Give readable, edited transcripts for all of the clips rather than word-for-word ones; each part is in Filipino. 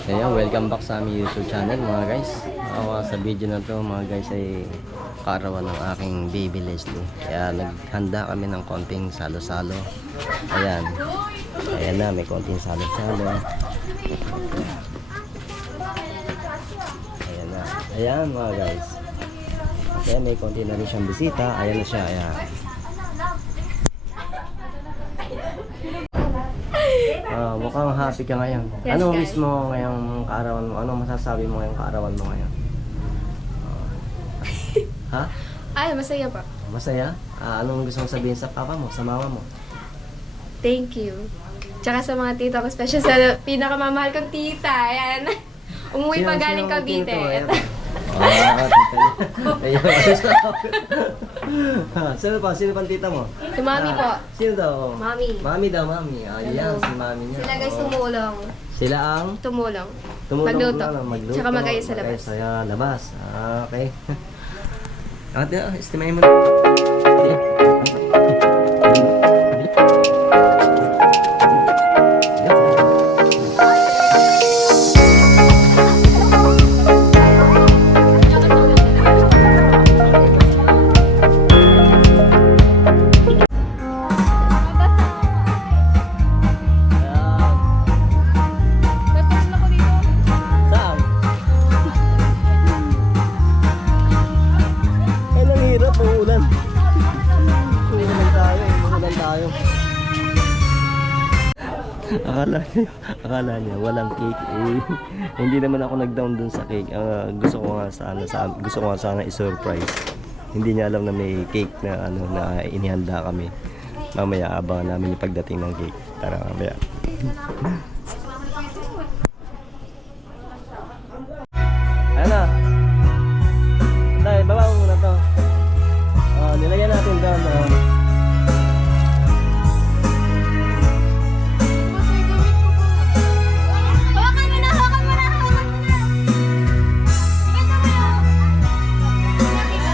Kaya welcome back sa aming YouTube channel mga guys. Sa video na to mga guys ay kaarawan ng aking baby Leslie. Kaya naghanda kami ng konting salo-salo. Ayan. Ayan na, may konting salo-salo. Ayan na. Ayan mga guys. Kaya may konti na rin siyang bisita. Ayan na siya. Ayan. Mukhang happy ka ngayon. Yes, Ano guys. miss mo ngayong kaarawan mo? Ano masasabi mo ngayong kaarawan mo ngayon? Ha? Ay, masaya pa. Masaya? Anong gusto mong sabihin sa papa mo, sa mama mo? Thank you. Tsaka sa mga tita ko, special sa pinakamamahal kong tita. Ayan. Umuwi pa galing Cavite. Tita niya? Ayun. Sino pa? Sino pang tita mo? Si Mami po. Sino daw? Mami. Mami daw, mami. Ayan, si mami niya. Sila guys Oo. tumulong. Sila ang? Tumulong. Magluto. Magluto. Tsaka mag-ayos sa labas. Mag-ayos sa labas. Okay. Ate, estimahin mo. Saan? Ay, ang hirap, uulan. Uulan tayo, uulan tayo. Akala niya walang cake. Hindi naman ako nag-down dun sa cake. Gusto ko nga sana i-surprise. Hindi niya alam na may cake na na inihanda kami. Mamaya abangan namin yung pagdating ng cake. Tara mamaya. Ayan na. Dahil, baba mo muna to. Nilagyan natin doon. Hawakan mo na! Hawakan mo na! Hawakan mo na! Sige, tumayo! Dito na.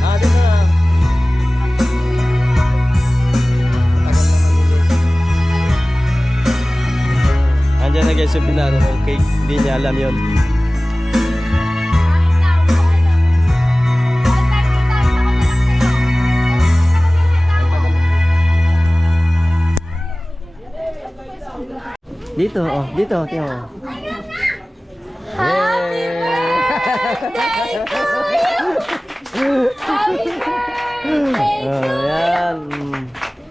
Tagal naman nila. Andiyan na guys yung pinano ng cake. Hindi niya alam yun. Dito, dito, tingnan mo. Happy birthday to you! Ayan.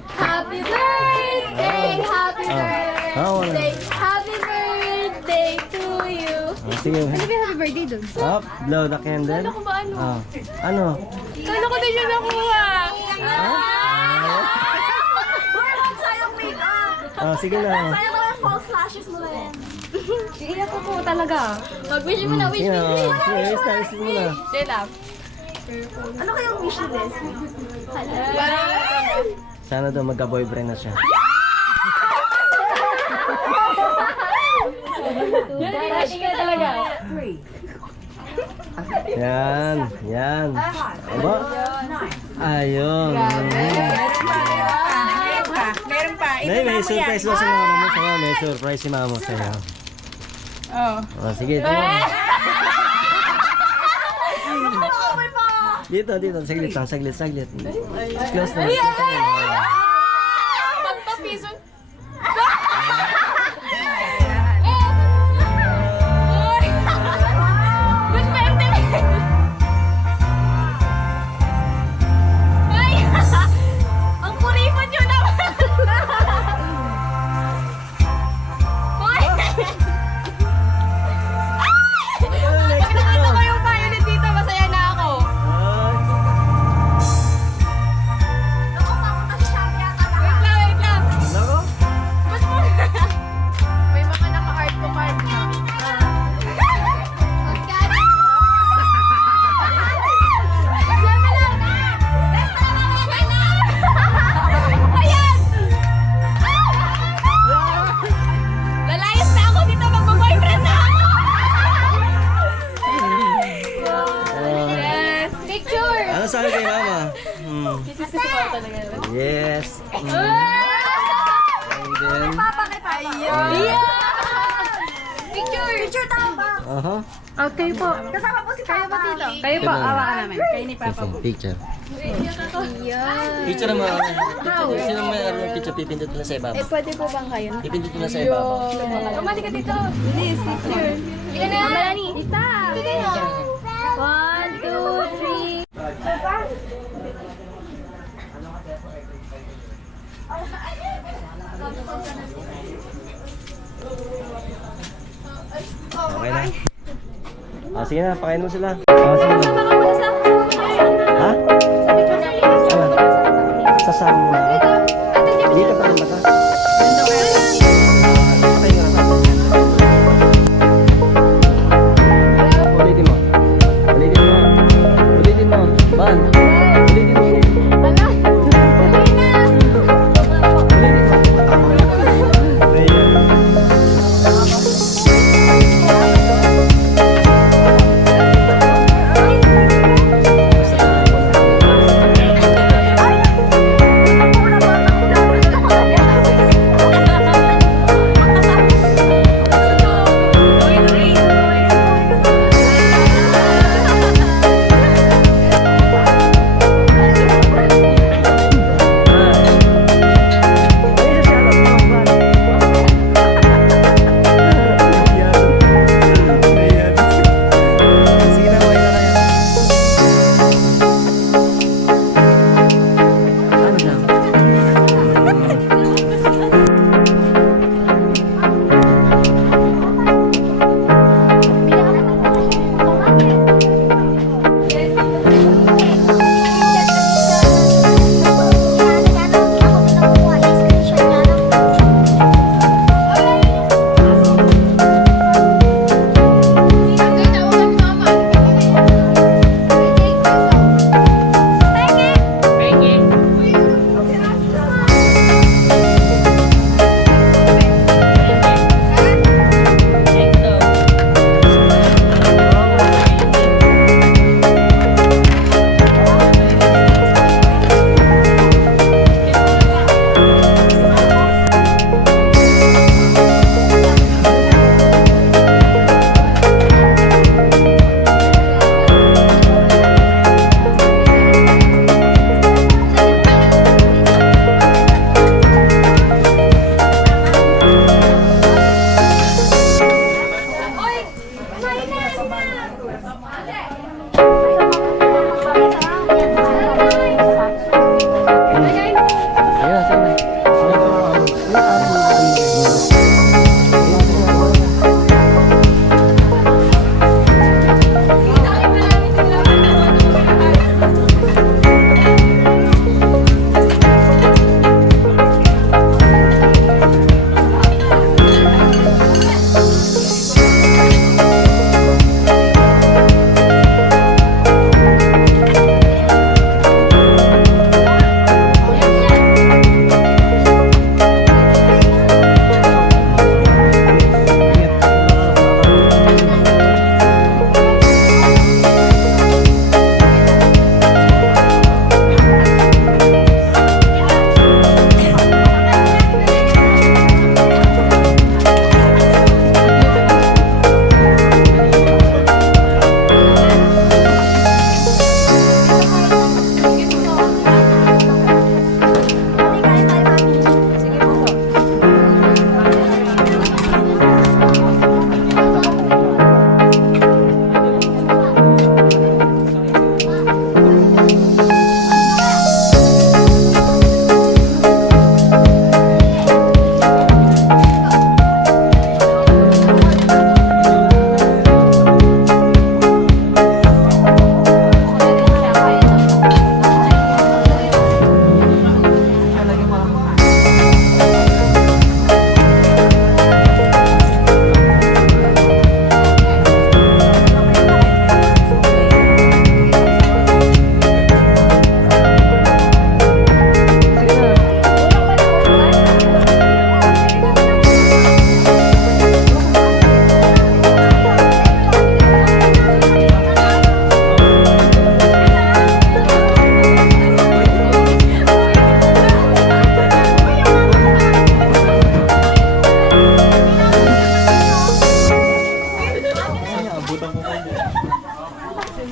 Happy birthday! Happy wala. birthday! Happy birthday to you! Sige. Ano ba yung happy birthday dun? Up, blow the candle. Ano ko ba ano? Ano? Kano ko din yun nakuha? Sayang makeup! Sige na. Sayang naman yung false lashes mo na yan. Iiyak ko po talaga. Mag-wish mo na, wish Sige me. na. Sige, wish mo na. Day lang. Ano kayang wish list? Sana daw magka-boyfriend na siya. Wish ka talaga. Yan, yan. Aba? Ayun. Meron pa. Nay, may surprise ba si mama mo sa'yo? May surprise si mama mo sa'yo. Sige, ito. Dito. Saglit. Close na. Magpapiso. Ang kuripot yun naman! Pag nakita ko yung violet dito, masaya na ako. Wait lang. Nako? Ba't mo? May mga naka-art ko card na. Ayan! Lalayas na ako dito, magbo-boyfriend na ako! Yes! Picture! Ano sabi kay mama? Kisis ko talaga. Yes. Ah! Picture! Picture tama. Aha. Okay po. Kasama po si Papa. Kayo po, Ganun. awa namin. Sige, picture. Yan. Picture naman. Sino may ng picture? Pipindot na sa ibabaw. Pwede po bang kayo? Pipindot na sa ibabaw. Umali ka dito. Bilis, picture. Hindi ka na. Mamalani. Tita. Hindi kayo. 1, 2, 3. Okay na. Ah, sige na, pakain mo sila. Ah, sige na. Ha? Sasama mo na. Dito pa rin ba ka? Patay ka na. Ulitin mo. Ulitin mo. Ulitin mo. Ban. Ulitin mo.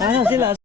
Asan sila?